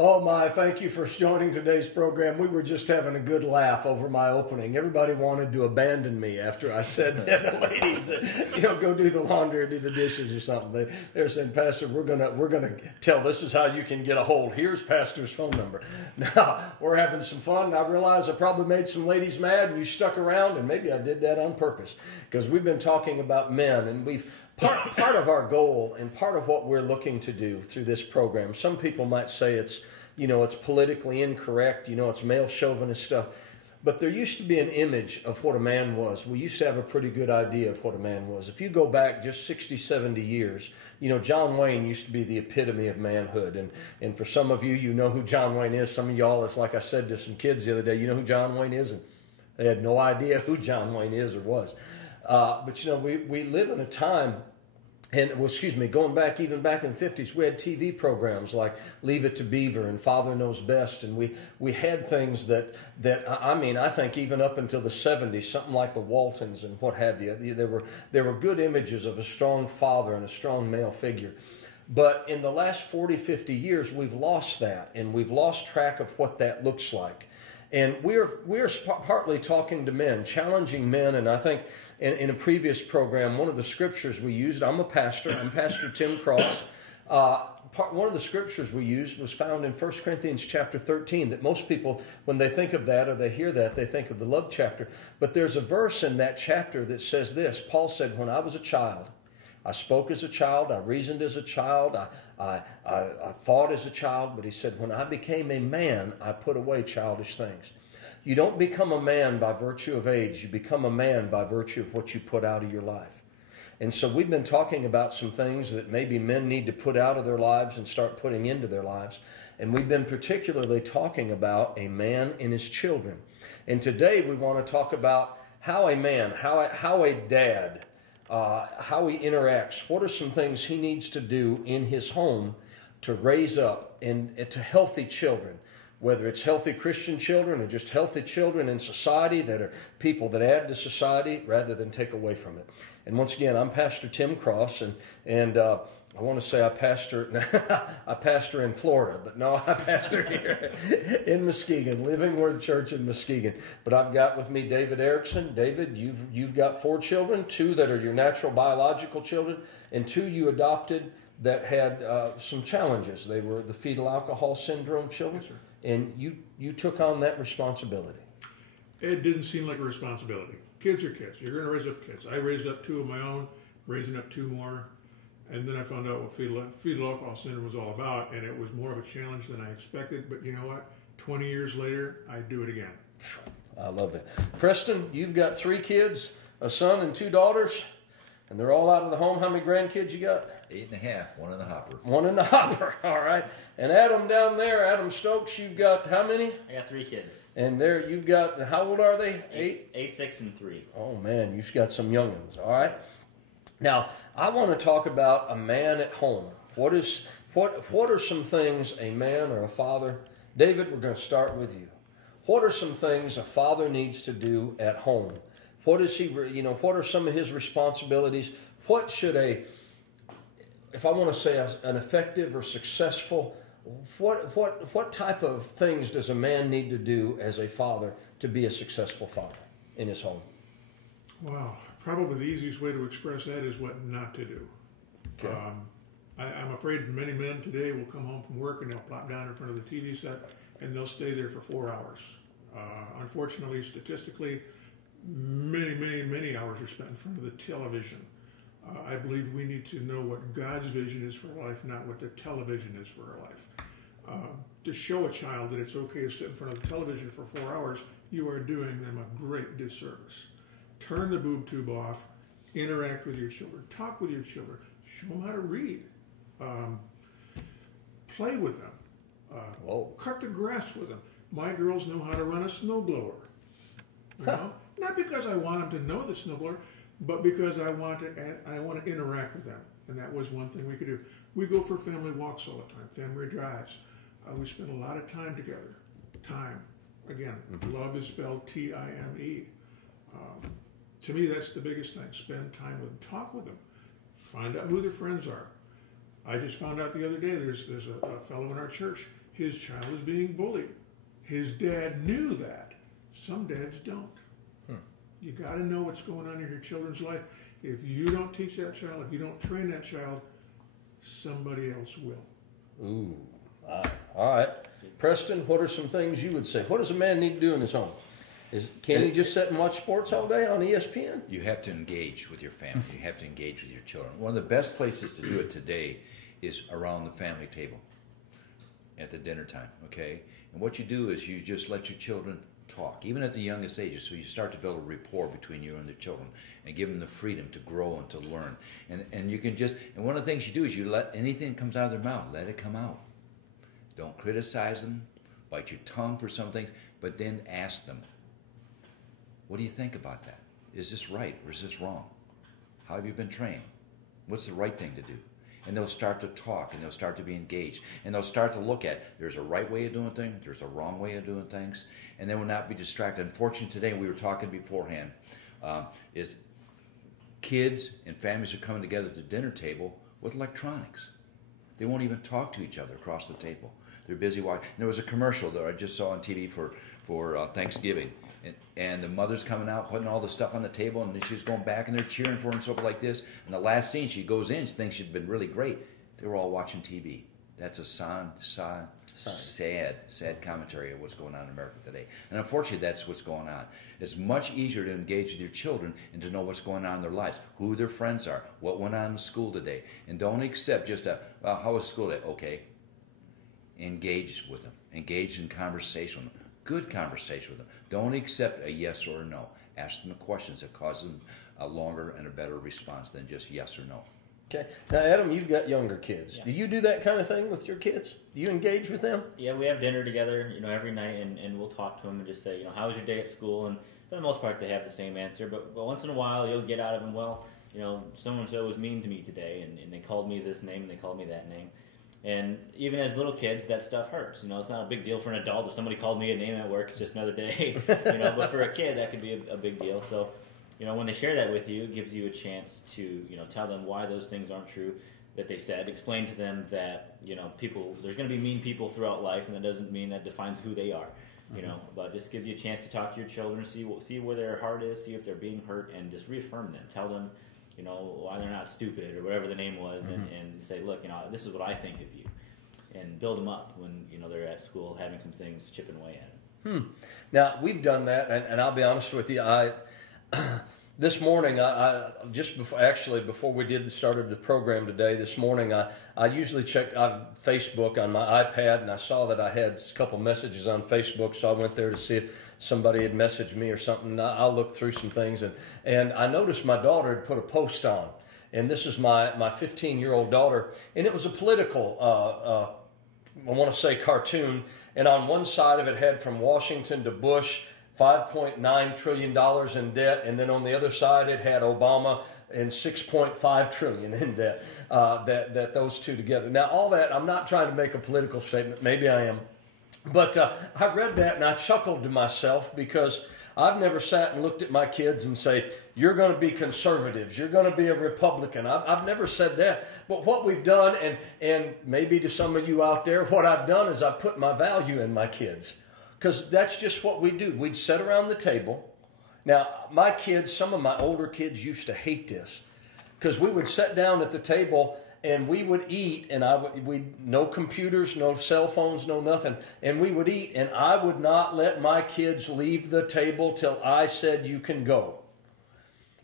Oh my, thank you for joining today's program. We were just having a good laugh over my opening. Everybody wanted to abandon me after I said that. The ladies, go do the laundry or do the dishes or something. They're saying, Pastor, we're gonna tell this is how you can get a hold. Here's Pastor's phone number. Now, we're having some fun. I realize I probably made some ladies mad and you stuck around, and maybe I did that on purpose because we've been talking about men, and we've Part of our goal and part of what we're looking to do through this program, some people might say it's politically incorrect, it's male chauvinist stuff, but there used to be an image of what a man was. We used to have a pretty good idea of what a man was. If you go back just 60, 70 years, John Wayne used to be the epitome of manhood. And for some of you, you know who John Wayne is. Some of y'all, it's like I said to some kids the other day, you know who John Wayne is? And they had no idea who John Wayne is or was. But we live in a time, and going back even back in the 50s, we had TV programs like Leave It to Beaver and Father Knows Best, and we had things that I think even up until the 70s, something like the Waltons and what have you, there were good images of a strong father and a strong male figure. But in the last 40, 50 years, we've lost that, and we've lost track of what that looks like. And we're partly talking to men, challenging men, and I think in a previous program, one of the scriptures we used, I'm Pastor Tim Cross. One of the scriptures we used was found in 1 Corinthians chapter 13, that most people, when they think of that or they hear that, they think of the love chapter. But there's a verse in that chapter that says this. Paul said, when I was a child, I spoke as a child, I reasoned as a child, I thought as a child, but he said, when I became a man, I put away childish things. You don't become a man by virtue of age. You become a man by virtue of what you put out of your life. And so we've been talking about some things that maybe men need to put out of their lives and start putting into their lives. And we've been particularly talking about a man and his children. And today we want to talk about how a man, how a dad, how he interacts. What are some things he needs to do in his home to raise up and to healthy children? Whether it's healthy Christian children or just healthy children in society that are people that add to society rather than take away from it. And once again, I'm Pastor Tim Cross, and I want to say I pastor in Florida, but no, I pastor here in Muskegon, Living Word Church in Muskegon. But I've got with me David Erickson. David, you've got 4 children, 2 that are your natural biological children, and 2 you adopted that had some challenges. They were the fetal alcohol syndrome children. Yes, sir. And you took on that responsibility. It didn't seem like a responsibility. Kids are kids. You're going to raise up kids. I raised up 2 of my own, raising up 2 more. And then I found out what fetal alcohol syndrome was all about, and it was more of a challenge than I expected. But you know what? 20 years later, I'd do it again. I love it. Preston, you've got 3 kids, a son and 2 daughters, and they're all out of the home. How many grandkids you got? 8.5, 1 in the hopper. 1 in the hopper, all right. And Adam down there, Adam Stokes, you've got how many? I got 3 kids. And there you've got, how old are they? 8, 6, and 3. Oh man, you've got some young'uns, all right. Now, I want to talk about a man at home. What are some things a man or a father? David, we're going to start with you. What are some things a father needs to do at home? What is he, what are some of his responsibilities? What should if I want to say an effective or successful, what type of things does a man need to do as a father to be a successful father in his home? Wow. Probably the easiest way to express that is what not to do. Okay. I'm afraid many men today will come home from work and they'll plop down in front of the TV set and they'll stay there for 4 hours. Unfortunately, statistically, many hours are spent in front of the television. I believe we need to know what God's vision is for life, not what the television is for our life. To show a child that it's okay to sit in front of the television for 4 hours, you are doing them a great disservice. Turn the boob tube off, interact with your children, talk with your children, show them how to read, play with them, cut the grass with them. My girls know how to run a snowblower. You know? Not because I want them to know the snowblower, but because I want to interact with them. And that was one thing we could do. We go for family walks all the time, family drives. We spend a lot of time together. Time. Again, love is spelled T-I-M-E. To me, that's the biggest thing. Spend time with them. Talk with them. Find out who their friends are. I just found out the other day there's a fellow in our church his child is being bullied. His dad knew that. Some dads don't. You got to know what's going on in your children's life. If you don't teach that child, if you don't train that child, somebody else will. Ooh. All right. Preston, what are some things you would say? What does a man need to do in his home? Can he just sit and watch sports all day on ESPN? You have to engage with your family. You have to engage with your children. One of the best places to do it today is around the family table at the dinner time, okay? And what you do is you just let your children talk, even at the youngest ages, so you start to build a rapport between you and the children and give them the freedom to grow and to learn. And you can just, and one of the things you do is you let anything that comes out of their mouth, let it come out. Don't criticize them, bite your tongue for some things, but then ask them, what do you think about that? Is this right or is this wrong? How have you been trained? What's the right thing to do? And they'll start to talk, and they'll start to be engaged, and they'll start to look at, there's a right way of doing things, there's a wrong way of doing things, and they will not be distracted. Unfortunately, today, we were talking beforehand, is kids and families are coming together at the dinner table with electronics. They won't even talk to each other across the table. They're busy watching. And there was a commercial that I just saw on TV for Thanksgiving. And the mother's coming out, putting all the stuff on the table, and she's going back, and they're cheering for her and stuff like this. And the last scene, she goes in, she thinks she's been really great. They were all watching TV. That's a sad commentary of what's going on in America today. And unfortunately, that's what's going on. It's much easier to engage with your children and to know what's going on in their lives, who their friends are, what went on in school today. And don't accept just how was school today? Okay. Engage with them. Engage in conversation with them. Good conversation with them. Don't accept a yes or a no. Ask them the questions that cause them a longer and a better response than just yes or no. Okay. Now, Adam, you've got younger kids. Yeah. Do you do that kind of thing with your kids? Do you engage with them? Yeah, we have dinner together, every night, and we'll talk to them and just say, how was your day at school? And for the most part, they have the same answer. But once in a while, you'll get out of them, so-and-so was mean to me today, and they called me this name and they called me that name. And even as little kids, that stuff hurts. It's not a big deal for an adult. If somebody called me a name at work, it's just another day. But for a kid, that could be a big deal. So, when they share that with you, it gives you a chance to, tell them why those things aren't true that they said. Explain to them that, there's going to be mean people throughout life, and that doesn't mean that defines who they are. But just gives you a chance to talk to your children, see where their heart is, see if they're being hurt, and just reaffirm them. Tell them, why they're not stupid or whatever the name was, and say, look, this is what I think of you, and build them up when, they're at school having some things chipping away at them. Now, we've done that, and I'll be honest with you, this morning, I just before we started the program today, this morning, I usually check Facebook on my iPad, and I saw that I had a couple messages on Facebook, so I went there to see if somebody had messaged me or something. I'll look through some things, and I noticed my daughter had put a post on, and this is my 15-year-old daughter, and it was a political, I want to say cartoon, and on one side of it had from Washington to Bush, $5.9 trillion in debt, and then on the other side it had Obama and $6.5 trillion in debt, that those two together. Now, all that, I'm not trying to make a political statement, maybe I am, but I read that and I chuckled to myself because I've never sat and looked at my kids and say, you're going to be conservatives, you're going to be a Republican. I've never said that. But what we've done, and maybe to some of you out there, what I've done is I've put my value in my kids. Because that's just what we do. We'd sit around the table. Now, my kids, some of my older kids used to hate this. Because we would sit down at the table and we would eat, and no computers, no cell phones, no nothing. And we would eat, and I would not let my kids leave the table till I said you can go.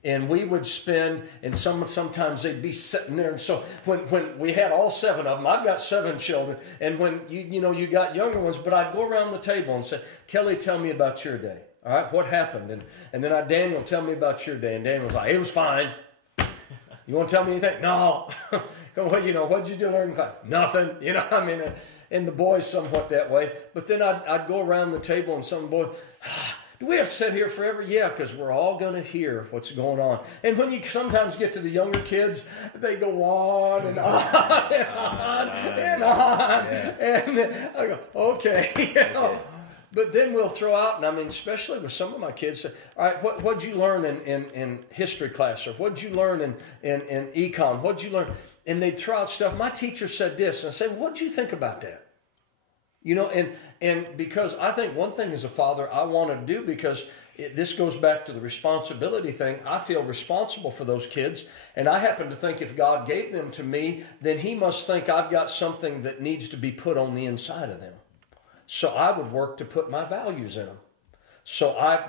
And we would spend, and sometimes they'd be sitting there. And so when we had all 7 of them, I've got 7 children, and when you got younger ones, but I'd go around the table and say, Kelly, tell me about your day. All right, what happened? And then Daniel, tell me about your day. And Daniel was like, it was fine. You want to tell me anything? No. Well, what'd you do learn in class? Nothing. And the boys somewhat that way. But then I'd go around the table and some boys, do we have to sit here forever? Yeah, because we're all going to hear what's going on. And when you sometimes get to the younger kids, they go on and on and on and on. Yeah. And I go, okay, But then we'll throw out, and especially with some of my kids, say, all right, what'd you learn in history class? Or what'd you learn in econ? What'd you learn? And they'd throw out stuff. My teacher said this. And I say, what'd you think about that? You know, and because I think one thing as a father I want to do, because this goes back to the responsibility thing. I feel responsible for those kids, and I happen to think if God gave them to me, then he must think I've got something that needs to be put on the inside of them. So I would work to put my values in them.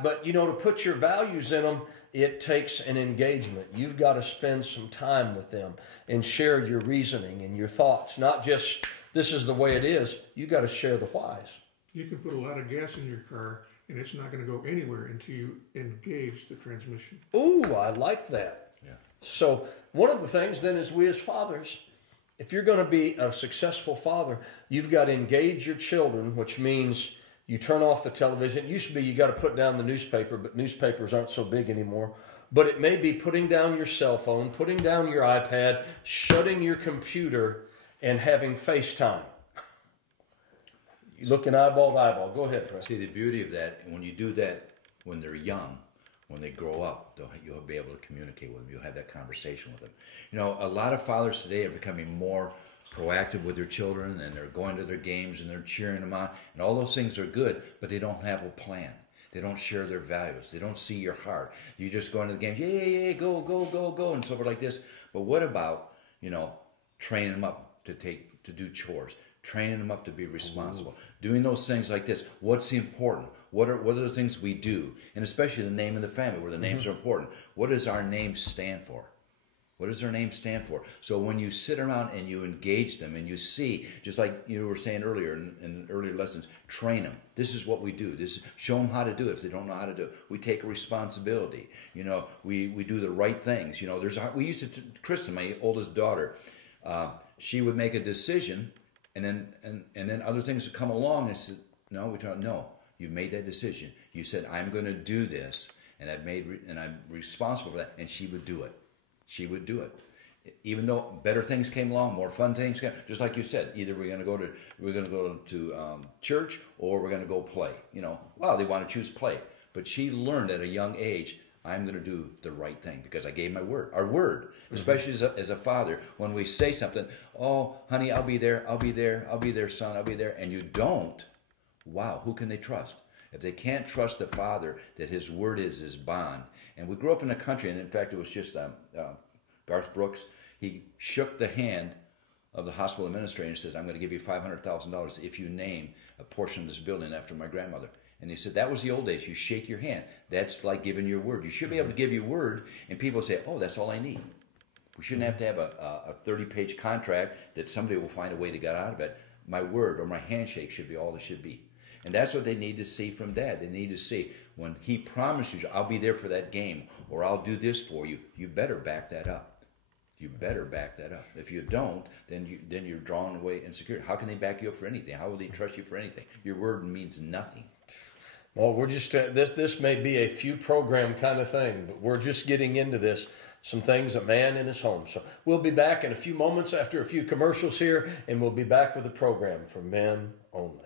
But you know, to put your values in them, it takes an engagement. You've got to spend some time with them and share your reasoning and your thoughts, not just this is the way it is. You got to share the whys. You can put a lot of gas in your car, and it's not going to go anywhere until you engage the transmission. Ooh, I like that. Yeah. So one of the things then is we as fathers, if you're going to be a successful father, you've got to engage your children, which means you turn off the television. It used to be you got to put down the newspaper, but newspapers aren't so big anymore. But it may be putting down your cell phone, putting down your iPad, shutting your computer, and having FaceTime. Looking eyeball to eyeball. Go ahead, Preston. See, the beauty of that, when you do that when they're young, when they grow up, you'll be able to communicate with them. You'll have that conversation with them. You know, a lot of fathers today are becoming more proactive with their children, and they're going to their games and they're cheering them on, and all those things are good, but they don't have a plan. They don't share their values. They don't see your heart. You just go into the games, yeah, go, and so forth like this. But what about, you know, training them up to do chores, training them up to be responsible, doing those things like this? What's important? What are the things we do? And especially the name of the family, where the names are important. What does our name stand for? What does their name stand for? So when you sit around and you engage them and you see, just like you were saying earlier in earlier lessons, train them. This is what we do. Show them how to do it if they don't know how to do it. We take a responsibility. You know, we do the right things. You know, we used to, Kristen, my oldest daughter, she would make a decision, and then other things would come along and said, no, you made that decision. You said, I'm going to do this, and I'm responsible for that, and she would do it. She would do it, even though better things came along, more fun things came. Just like you said, either we're going to go to church, or we're going to go play. You know, well, they want to choose play, but she learned at a young age, I'm going to do the right thing because I gave my word. Our word, especially as a father, when we say something, oh, honey, I'll be there, son, I'll be there, and you don't. Wow, who can they trust? If they can't trust the father that his word is his bond. And we grew up in a country, and in fact, it was just Garth Brooks. He shook the hand of the hospital administrator and says, I'm going to give you $500,000 if you name a portion of this building after my grandmother. And he said, that was the old days. You shake your hand. That's like giving your word. You should be able to give your word, and people say, oh, that's all I need. We shouldn't have to have a 30-page contract that somebody will find a way to get out of it. My word or my handshake should be all it should be. And that's what they need to see from Dad. They need to see when he promises you, I'll be there for that game, or I'll do this for you, you better back that up. You better back that up. If you don't, then you're drawn away insecure. How can they back you up for anything? How will they trust you for anything? Your word means nothing. Well, we're just this may be a few program kind of thing, but we're just getting into this. Some things a man in his home. So we'll be back in a few moments after a few commercials here, and we'll be back with a program for men only.